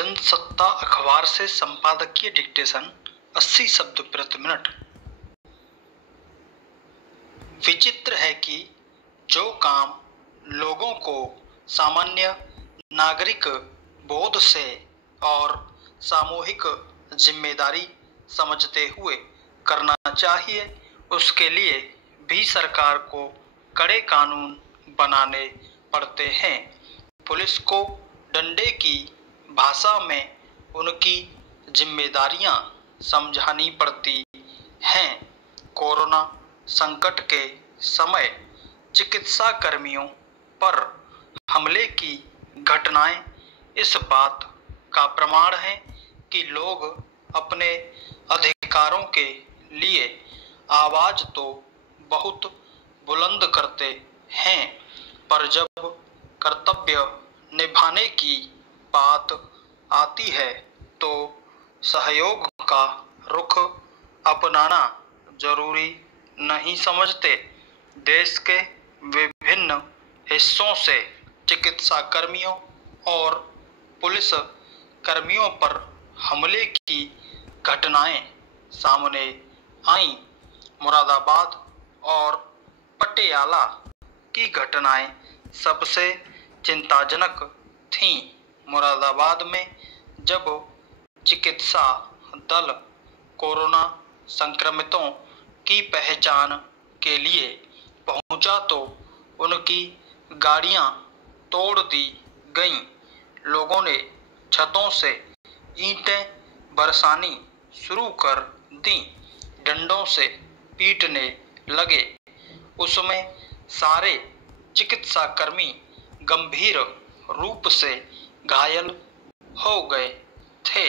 जनसत्ता अखबार से संपादकीय डिक्टेशन 80 शब्द प्रति मिनट। विचित्र है कि जो काम लोगों को सामान्य नागरिक बोध से और सामूहिक जिम्मेदारी समझते हुए करना चाहिए, उसके लिए भी सरकार को कड़े कानून बनाने पड़ते हैं। पुलिस को डंडे की भाषा में उनकी जिम्मेदारियां समझानी पड़ती हैं। कोरोना संकट के समय चिकित्सा कर्मियों पर हमले की घटनाएं इस बात का प्रमाण है कि लोग अपने अधिकारों के लिए आवाज तो बहुत बुलंद करते हैं, पर जब कर्तव्य निभाने की बात आती है तो सहयोग का रुख अपनाना जरूरी नहीं समझते। देश के विभिन्न हिस्सों से चिकित्सा कर्मियों और पुलिस कर्मियों पर हमले की घटनाएं सामने आईं। मुरादाबाद और पटियाला की घटनाएं सबसे चिंताजनक थीं। मुरादाबाद में जब चिकित्सा दल कोरोना संक्रमितों की पहचान के लिए पहुंचा तो उनकी गाड़ियां तोड़ दी गईं। लोगों ने छतों से ईंटें बरसानी शुरू कर दी, डंडों से पीटने लगे। उसमें सारे चिकित्सा कर्मी गंभीर रूप से घायल हो गए थे।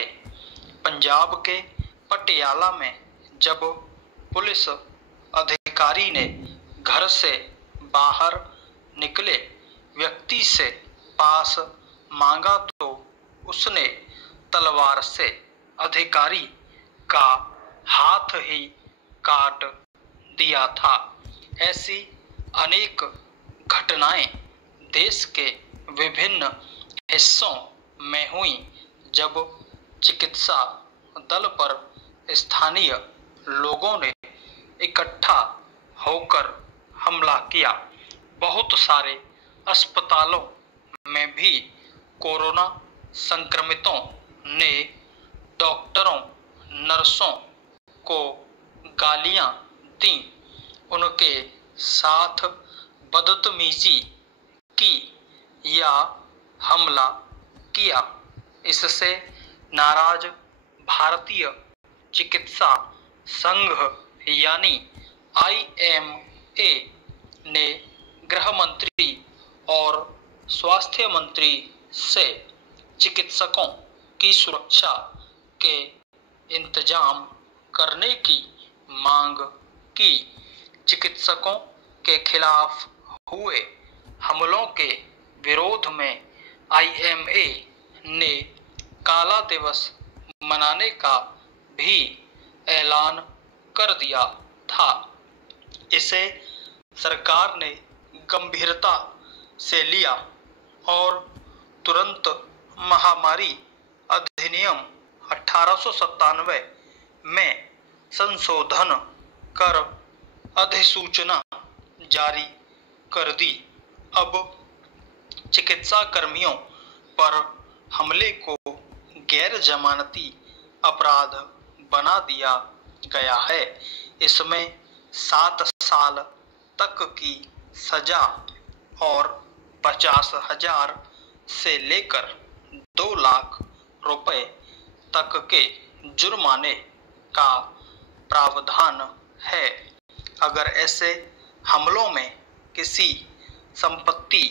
पंजाब के पटियाला में जब पुलिस अधिकारी ने घर से बाहर निकले व्यक्ति से पास मांगा तो उसने तलवार से अधिकारी का हाथ ही काट दिया था। ऐसी अनेक घटनाएं देश के विभिन्न हिस्सों में हुई जब चिकित्सा दल पर स्थानीय लोगों ने इकट्ठा होकर हमला किया। बहुत सारे अस्पतालों में भी कोरोना संक्रमितों ने डॉक्टरों नर्सों को गालियां दी, उनके साथ बदतमीजी की या हमला किया। इससे नाराज भारतीय चिकित्सा संघ यानी IMA ने गृह मंत्री और स्वास्थ्य मंत्री से चिकित्सकों की सुरक्षा के इंतजाम करने की मांग की। चिकित्सकों के खिलाफ हुए हमलों के विरोध में IMA ने काला दिवस मनाने का भी ऐलान कर दिया था। इसे सरकार ने गंभीरता से लिया और तुरंत महामारी अधिनियम 1897 में संशोधन कर अधिसूचना जारी कर दी। अब चिकित्सा कर्मियों पर हमले को गैर जमानती अपराध बना दिया गया है। इसमें 7 साल तक की सजा और 50,000 से लेकर 2 लाख रुपए तक के जुर्माने का प्रावधान है। अगर ऐसे हमलों में किसी संपत्ति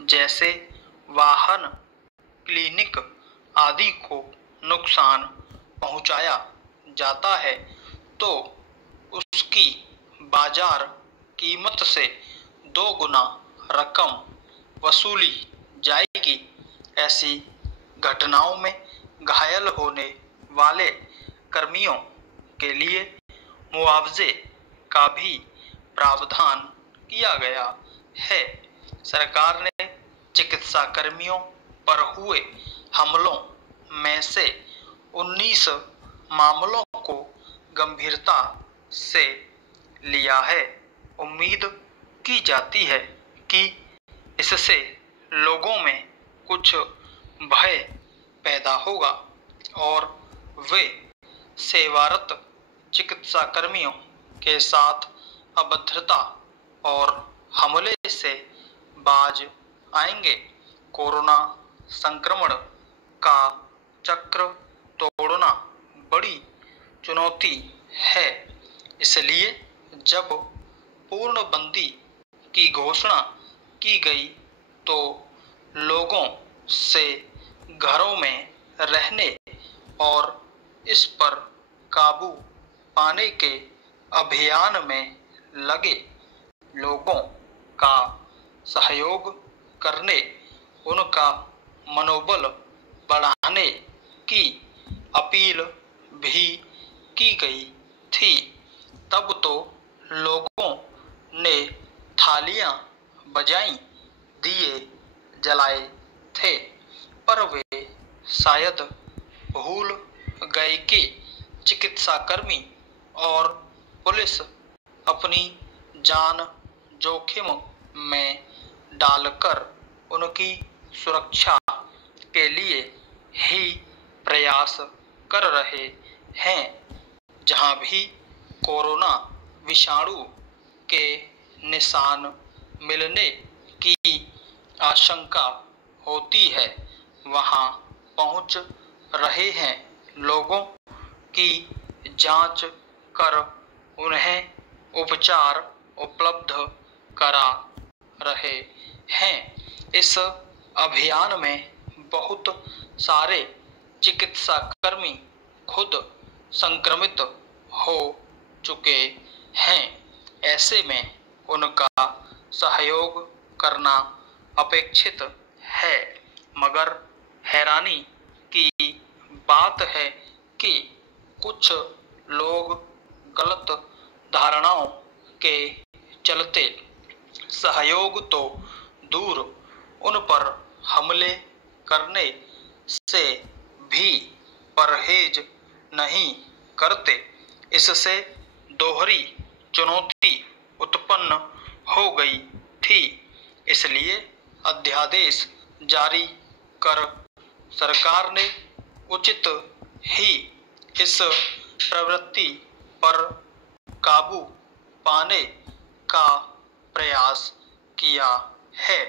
जैसे वाहन, क्लिनिक आदि को नुकसान पहुंचाया जाता है तो उसकी बाजार कीमत से 2 गुना रकम वसूली जाएगी। ऐसी घटनाओं में घायल होने वाले कर्मियों के लिए मुआवजे का भी प्रावधान किया गया है। सरकार ने चिकित्सा कर्मियों पर हुए हमलों में से 19 मामलों को गंभीरता से लिया है। उम्मीद की जाती है कि इससे लोगों में कुछ भय पैदा होगा और वे सेवारत चिकित्सा कर्मियों के साथ अभद्रता और हमले से बाज आएंगे। कोरोना संक्रमण का चक्र तोड़ना बड़ी चुनौती है, इसलिए जब पूर्णबंदी की घोषणा की गई तो लोगों से घरों में रहने और इस पर काबू पाने के अभियान में लगे लोगों का सहयोग करने, उनका मनोबल बढ़ाने की अपील भी की गई थी। तब तो लोगों ने थालियां बजाई, दिए जलाए थे, पर वे शायद भूल गए कि चिकित्साकर्मी और पुलिस अपनी जान जोखिम में डालकर उनकी सुरक्षा के लिए ही प्रयास कर रहे हैं। जहां भी कोरोना विषाणु के निशान मिलने की आशंका होती है, वहां पहुंच रहे हैं, लोगों की जांच कर उन्हें उपचार उपलब्ध करा रहे हैं। इस अभियान में बहुत सारे चिकित्सा कर्मी खुद संक्रमित हो चुके हैं। ऐसे में उनका सहयोग करना अपेक्षित है, मगर हैरानी की बात है कि कुछ लोग गलत धारणाओं के चलते सहयोग तो दूर, उन पर हमले करने से भी परहेज नहीं करते। इससे दोहरी चुनौती उत्पन्न हो गई थी, इसलिए अध्यादेश जारी कर सरकार ने उचित ही इस प्रवृत्ति पर काबू पाने का प्रयास किया है।